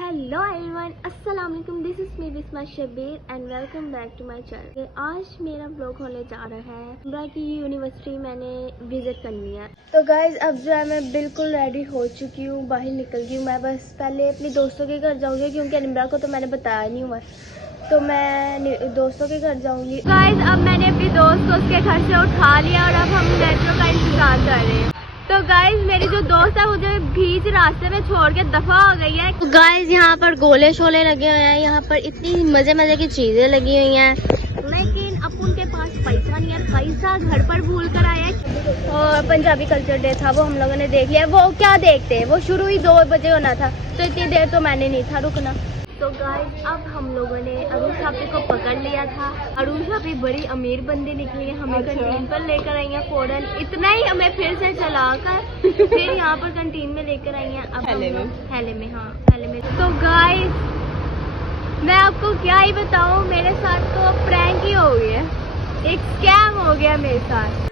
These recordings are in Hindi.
हेलो एवरीवन, अस्सलाम वालेकुम। This is me Bisma Shabbir and welcome back to my channel. आज मेरा ब्लॉग होने जा रहा है। निम्रा की यूनिवर्सिटी मैंने विजिट करनी है। तो गाइज अब जो है मैं बिल्कुल रेडी हो चुकी हूँ, बाहर निकल गई हूँ। मैं बस पहले अपनी दोस्तों के घर जाऊँगी क्योंकि निम्रा को तो मैंने बताया नहीं हुआ, तो मैं दोस्तों के घर जाऊँगी। गाइज अब मैंने अपनी दोस्त को उसके घर से उठा लिया और अब हम मेट्रो का इंतजार कर रहे हैं। तो गाइज मेरी जो दोस्त है वो जो बीच रास्ते में छोड़ के दफा हो गई है। तो गाइज यहाँ पर गोले शोले लगे हुए हैं, यहाँ पर इतनी मजे मजे की चीजें लगी हुई हैं, लेकिन अब उनके पास पैसा नहीं है। पैसा घर पर भूल कर आया है। और पंजाबी कल्चर डे था, वो हम लोगों ने देख लिया। वो क्या देखते हैं, वो शुरू ही 2 बजे होना था, तो इतनी देर तो मैंने नहीं था रुकना। तो गाइस अब हम लोगों ने अरुषा को पकड़ लिया था। अरुषा भी बड़ी अमीर बंदी निकली है, हमें कैंटीन पर लेकर आई है फौरन। इतना ही हमें फिर से चलाकर फिर यहाँ पर कैंटीन में लेकर आई है। अब हेले में। तो गाइस मैं आपको क्या ही बताऊँ, मेरे साथ तो प्रैंक ही हो गई है, एक स्कैम हो गया मेरे साथ।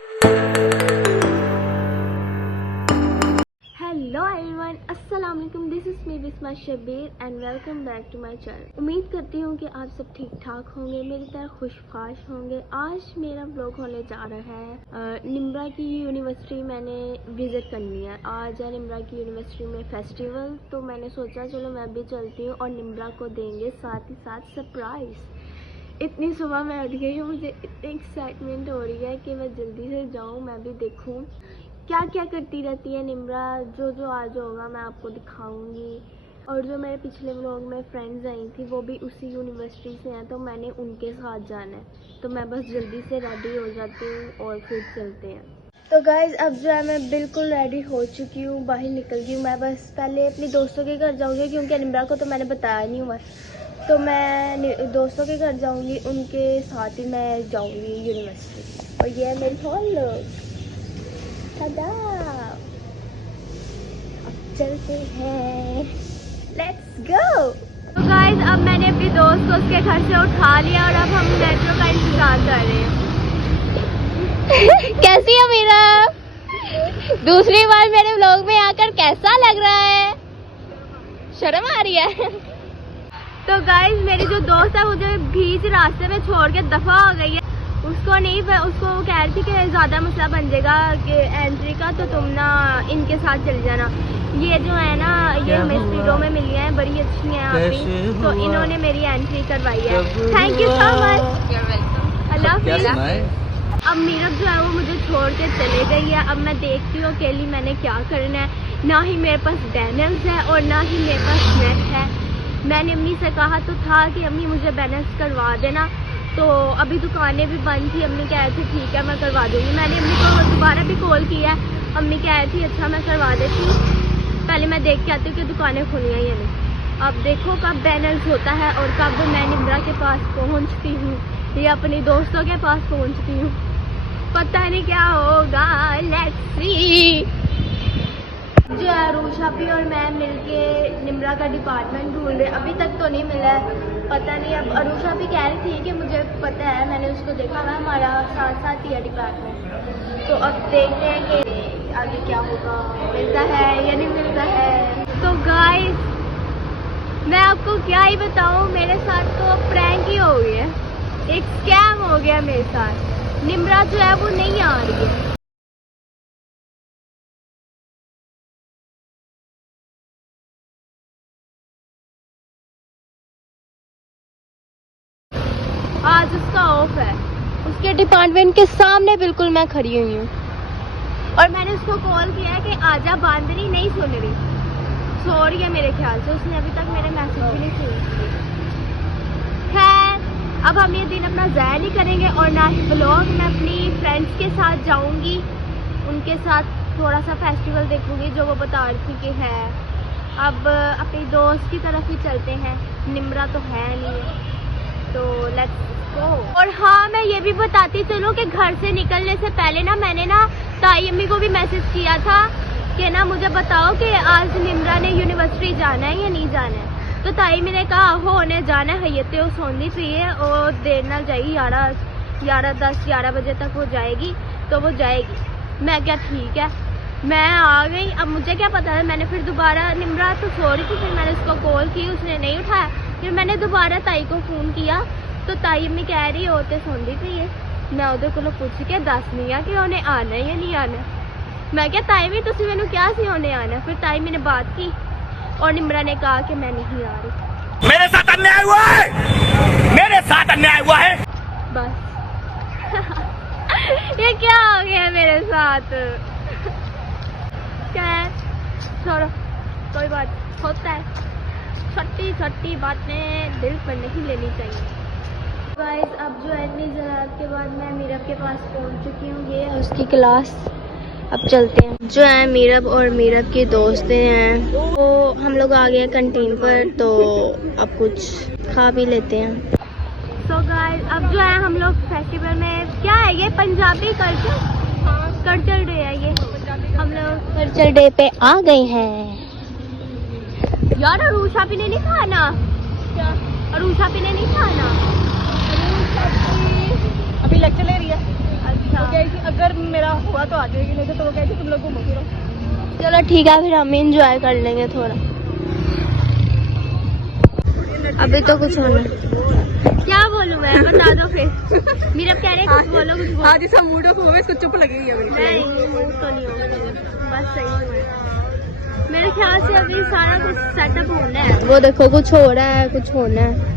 हेलो एवरीवन, अस्सलाम वालेकुम। This is me Bisma Shabbir and welcome back to my channel. उम्मीद करती हूँ कि आप सब ठीक ठाक होंगे, मेरी तरह खुशखाश होंगे। आज मेरा ब्लॉग होने जा रहा है। निम्रा की यूनिवर्सिटी मैंने विजिट करनी है। आज है निम्रा की यूनिवर्सिटी में फेस्टिवल, तो मैंने सोचा चलो मैं भी चलती हूँ और निम्रा को देंगे साथ ही साथ सरप्राइज। इतनी सुबह मैं उठ गई हूँ, मुझे इतनी एक्साइटमेंट हो रही है कि मैं जल्दी से जाऊँ, मैं भी देखूँ क्या क्या करती रहती है निम्रा। जो आज होगा मैं आपको दिखाऊंगी। और जो मेरे पिछले व्लॉग में फ्रेंड्स आई थी वो भी उसी यूनिवर्सिटी से हैं, तो मैंने उनके साथ जाना है। तो मैं बस जल्दी से रेडी हो जाती हूँ और फिर चलते हैं। तो गाइज अब जो है मैं बिल्कुल रेडी हो चुकी हूँ, बाहर निकल गई हूँ। मैं बस पहले अपनी दोस्तों के घर जाऊँगी क्योंकि निम्रा को तो मैंने बताया नहीं हुआ, तो मैं दोस्तों के घर जाऊँगी, उनके साथ ही मैं जाऊँगी यूनिवर्सिटी। और ये है मेरी हॉल लोग। अब चलते हैं, लेट्स गो। तो गाइज अब मैंने अपनी दोस्त को उसके घर से उठा लिया और अब हम मेट्रो का इंतजार कर रहे हैं। कैसी है मीरा? दूसरी बार मेरे व्लॉग में आकर कैसा लग रहा है? शर्म आ रही है? तो गाइज मेरी जो दोस्त है वो जो बीच रास्ते में छोड़ के दफा हो गई है। उसको कह रही थी कि ज़्यादा मसला बन जाएगा कि एंट्री का, तो तुम ना इनके साथ चल जाना। ये जो है ना, ये हमें स्पीडो में मिली हैं, बड़ी अच्छी हैं आप भी, तो इन्होंने मेरी एंट्री करवाई है। थैंक यू सो मच, अल्लाह हाफिज़। अब मीरब जो है वो मुझे छोड़ के चले गई है। अब मैं देखती हूँ अकेली मैंने क्या करना है। ना ही मेरे पास बैनर्स है और ना ही मेरे पास नेट है। मैंने अम्मी से कहा तो था कि अम्मी मुझे बैनर्स करवा देना, तो अभी दुकानें भी बंद थी। अम्मी कह रही थी ठीक है मैं करवा दूँगी। मैंने अम्मी को दोबारा भी कॉल किया है, अम्मी कह रही थी अच्छा मैं करवा देती हूँ, पहले मैं देख के आती हूँ कि दुकानें खुली हैं या नहीं। अब देखो कब बैनर्स होता है और कब मैं निम्रा के पास पहुँचती हूँ या अपनी दोस्तों के पास पहुँचती हूँ, पता नहीं क्या होगा। Let's see. जो है अरुषा भी और मैं मिलके निम्रा का डिपार्टमेंट ढूंढ रहे, अभी तक तो नहीं मिला है, पता नहीं। अब अरुषा भी कह रही थी कि मुझे पता है, मैंने उसको देखा हुआ, हमारा साथ साथ ही है डिपार्टमेंट। तो अब देखते हैं कि आगे क्या होगा, मिलता है या नहीं मिलता है। तो गाइस मैं आपको क्या ही बताऊँ, मेरे साथ तो प्रैंक ही हो गई है, एक स्कैम हो गया मेरे साथ। निम्रा जो है वो नहीं आ रही है। आज उसका ऑफ है, उसके डिपार्टमेंट के सामने बिल्कुल मैं खड़ी हुई हूँ और मैंने उसको कॉल किया है कि आजा, बांदरी नहीं सुन रही, सो रही है मेरे ख्याल से। उसने अभी तक मेरे मैसेज भी नहीं सुने। खैर अब हम ये दिन अपना ज़ाया नहीं करेंगे और ना ही ब्लॉग। मैं अपनी फ्रेंड्स के साथ जाऊँगी, उनके साथ थोड़ा सा फेस्टिवल देखूँगी जो वो बता रही थी कि है। अब अपनी दोस्त की तरफ ही चलते हैं, निम्रा तो है नहीं, तो लेट्स गो। और हाँ मैं ये भी बताती चलूँ कि घर से निकलने से पहले ना मैंने ना ताई अम्मी को भी मैसेज किया था कि ना मुझे बताओ कि आज निम्रा ने यूनिवर्सिटी जाना है या नहीं जाना है। तो ताई मैंने कहा होने जाना है, ये तो सोनी चाहिए और देर ना जाएगी, 11 10 11 बजे तक वो जाएगी, तो वो जाएगी। मैं क्या ठीक है। मैं आ गई। अब मुझे क्या पता है, मैंने फिर दोबारा, निम्रा तो सो रही थी, फिर मैंने उसको कॉल की, उसने नहीं उठाया। फिर मैंने दोबारा ताई को फ़ोन किया तो ताई अम्मी कह रही होते सुनती थी ये। मैं उधर को पूछ के दस नहीं है कि उन्हें आना या नहीं आना। मैं क्या ताई भी तुम मैंने क्या सी उन्हें आना। फिर ताई मैंने बात की और निम्रा ने कहा कि मैं नहीं आ रही। मेरे साथ अन्याय हुआ है, मेरे साथ अन्याय हुआ है। बस ये क्या हो गया मेरे साथ। क्या है, छोड़ो, कोई बात होता है। छोटी छोटी बातें दिल पर नहीं लेनी चाहिए। गाइस अब जो है इतनी ज़रात के बाद मैं मीरब के पास पहुंच चुकी हूँ। ये है उसकी क्लास। अब चलते हैं। जो है मीरब और मीरब की दोस्तें हैं, तो हम लोग आ गए कैंटीन पर, तो अब कुछ खा भी लेते हैं। सो गाइस अब जो है हम लोग फेस्टिवल में, क्या है ये, पंजाबी कल्चर डे है ये। हम लोग कल्चर डे पे आ गए हैं। यार अरूषा भी ने नहीं खाना। क्या अरूषा भी ने नहीं खाना? अभी लेक्चर ले रही है। अच्छा तो कही थी अगर मेरा हुआ तो आ जाएगी, नहीं तो वो कही थी तुम लोग घूमो फिरो। चलो ठीक है, फिर हम इंजॉय कर लेंगे थोड़ा। अभी तो कुछ होना। क्या बोलूं मैं, बता दो फिर। मेरा कह रहे कुछ बोलो, कुछ बोलो। आज ऐसा मूड ऑफ होगा, इसको चुप लगेगी अभी। नहीं मूड तो नहीं होगा, बस सही है। मेरे ख्याल से अभी सारा कुछ सेटअप होना है। वो देखो कुछ हो रहा है, कुछ होना है।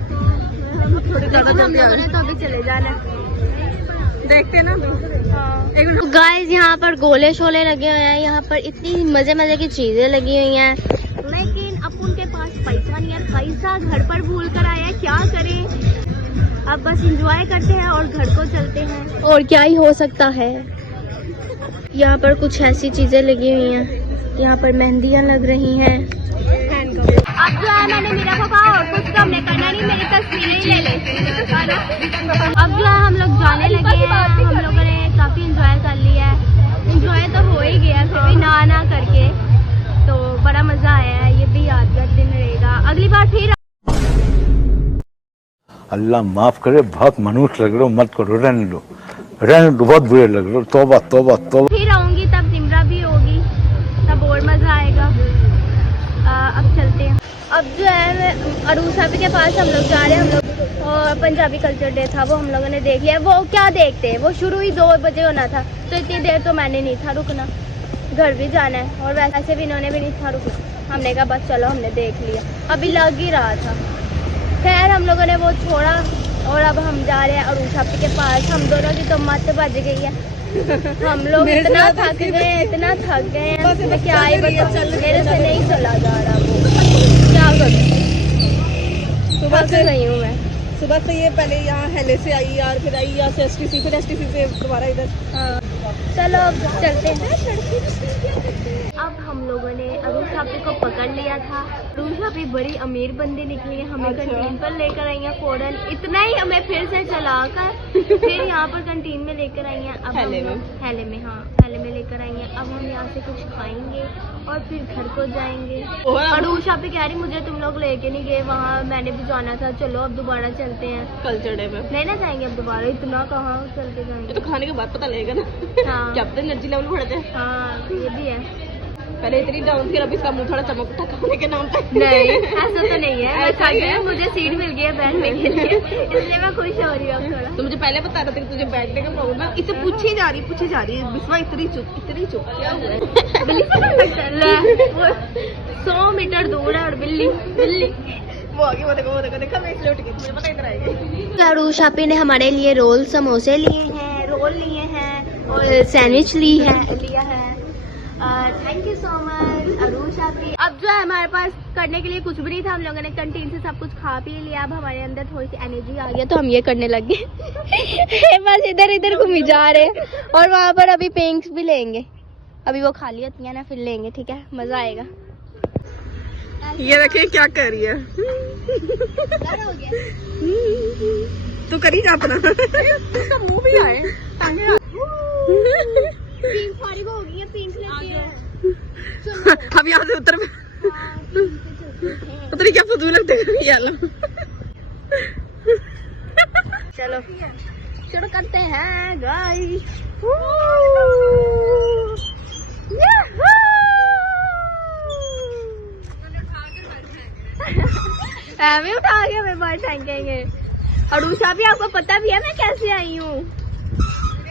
थोड़ी ज्यादा हम लोगों ने तो अभी चले जाना है। देखते हैं ना। तो गाइस यहाँ पर गोले शोले लगे हुए हैं, यहाँ पर इतनी मजे मजे की चीजें लगी हुई हैं, लेकिन अब उनके पास पैसा नहीं है। पैसा घर पर भूल कर आया है, क्या करें। अब बस एंजॉय करते हैं और घर को चलते हैं, और क्या ही हो सकता है। यहाँ पर कुछ ऐसी चीजें लगी हुई हैं, यहाँ पर मेहंदियाँ लग रही हैं। अब जो है मैंने मेरा को कहा और कुछ तो हमने करना नहीं, मेरी तस्वीरें ही ले ले। अब जो है हम लोग जाने लगे हैं। हम लोगों ने काफी एंजॉय कर लिया है। एंजॉय तो हो ही गया, फिर भी ना करके तो बड़ा मजा आया है। ये भी यादगार दिन रहेगा। अगली बार फिर अल्लाह माफ करे, बहुत मनुष्य लग रहे हो, मत करो, रहने दो, बहुत बुरे लग रहे हो। तौबा तौबा तौबा। फिर आऊंगी तब निम्रा भी होगी, तब और मजा आएगा। अब चलते हैं। अब जो है अरूषा के पास हम लोग जा रहे हैं। हम लोग और पंजाबी कल्चर डे था, वो हम लोगों ने देख लिया। वो क्या देखते हैं, वो शुरू ही 2 बजे होना था, तो इतनी देर तो मैंने नहीं था रुकना, घर भी जाना है। और वैसे भी इन्होंने भी नहीं था रुकना। हमने कहा बस चलो, हमने देख लिया, अभी लग ही रहा था। खैर हम लोगों ने वो छोड़ा और अब हम जा रहे हैं अरूषा के पास। हम दोनों की तो मत बज गई है। हम लोग इतना थक गए, इतना थक गए हैं, मैं क्या ही बताऊं, मेरे से नहीं चला जा रहा। वो क्या करूं, सुबह से गई हूँ मैं। सुबह से ये पहले यहाँ हेले से आई यार, फिर आई यहाँ से STC, फिर STC से दोबारा इधर। हाँ चलो अब चलते हैं। अब हम लोगों ने अरूषा को पकड़ लिया था। अरूषा भी बड़ी अमीर बंदी निकली है, हमें कैंटीन पर लेकर आई है फौरन। इतना ही हमें फिर से चलाकर फिर यहाँ पर कैंटीन में लेकर आई हैं। अब हेले में लेकर आई हैं। अब हम यहाँ से कुछ खाएंगे और फिर घर को जाएंगे। अरूषा भी कह रही मुझे तुम लोग लेके नहीं गए वहाँ, मैंने भी जाना था, चलो अब दोबारा चलते हैं कल्चर डे में। नहीं ना जाएंगे अब दोबारा, इतना कहाँ चल के जाएंगे। तो खाने के बाद पता लगेगा ना। हाँ क्या पता एनर्जी लेवल बढ़ते हैं। हाँ ये भी है। पहले इतनी डाउन थी, अब इसका मुंह थोड़ा चमक उठा खाने के नाम पे। नहीं ऐसा तो नहीं है, मैं थक गई, मुझे सीट मिल गई है बैठने के लिए, इसलिए मैं खुश हो रही हूँ थोड़ा। तो मुझे पहले बता रहा था कि तुझे बैठने का प्रॉब्लम है। इसे पूछी जा रही है बिस्वा, इतनी चुप क्या हुआ है? बिल्ली से क्या लगता है? वो 100 मीटर दूर है और बिल्ली वो आगे, वो देखो मैं इसलिए उठ गई, मुझे पता इधर आएगी। अरूषा ने हमारे लिए रोल समोसे लिए हैं, रोल लिए हैं और सैंडविच लिया है। Thank you so much Arusha. अब जो है हमारे पास करने के लिए कुछ भी नहीं था, हम लोगों ने कैंटीन से सब कुछ खा पी लिया। अब हमारे अंदर थोड़ी सी एनर्जी आ गई तो हम ये करने लग गए। बस इधर इधर घूमी जा रहे हैं और वहाँ पर अभी पिंक्स भी लेंगे। अभी वो खाली होती है ना, फिर लेंगे, ठीक है, मजा आएगा। ये देखिए क्या कर रही है। तू करी जा अपना। उसका मुंह भी आए, टांगे फारिग हो गई है, पिंक लेती है। अब यहाँ से उतर उतरी, क्या फजूल लगते हैं। चलो शुरू करते हैं गाइस। भी उठा के हमें बाहर फेंकेंगे। और उषा भी, आपको पता भी है मैं कैसे आई हूँ।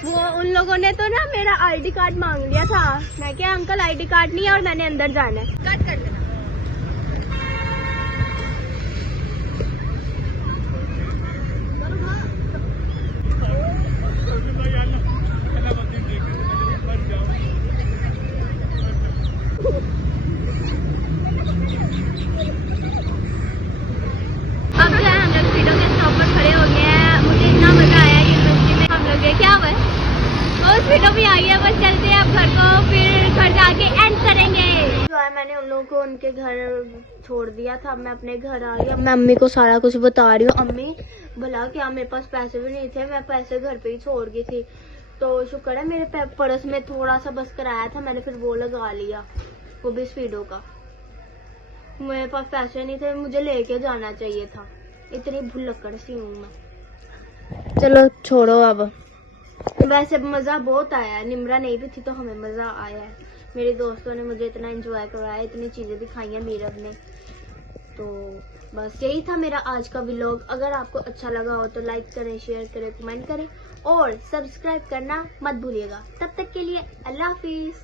वो उन लोगों ने तो ना मेरा आईडी कार्ड मांग लिया था। मैं क्या अंकल आईडी कार्ड नहीं है और मैंने अंदर जाना है। कट कर देना। अब जो है हम लोग स्पीडो के स्टॉप पर खड़े हो गए हैं। मुझे इतना मजा आया यूनिवर्सिटी में। हम लोग क्या हुआ है, वो स्पीडो भी आई है। बस चलते हैं अब घर को, फिर घर जाके एंड करेंगे। जो है मैंने उन लोगों को उनके घर छोड़ दिया था। मैं अपने घर आ गई। मैं अम्मी को सारा कुछ बता रही हूँ। अम्मी भला क्या, मेरे पास पैसे भी नहीं थे, मैं पैसे घर पे ही छोड़ गई थी। तो शुक्र है मेरे पर्स में थोड़ा सा बस कराया था मैंने, फिर वो लगा लिया, वो भी स्पीडो का। मेरे पास पैसे नहीं थे, मुझे लेके जाना चाहिए था। इतनी भुलक्कड़ सी हूँ मैं। चलो छोड़ो अब। वैसे मजा बहुत आया है। निम्रा नहीं भी थी तो हमें मजा आया है। मेरे दोस्तों ने मुझे इतना एंजॉय करवाया, इतनी चीजें दिखाई हैं मीरब ने। तो बस यही था मेरा आज का व्लॉग। अगर आपको अच्छा लगा हो तो लाइक करें, शेयर करें, कमेंट करें और सब्सक्राइब करना मत भूलिएगा। तब तक के लिए अल्लाह हाफिज।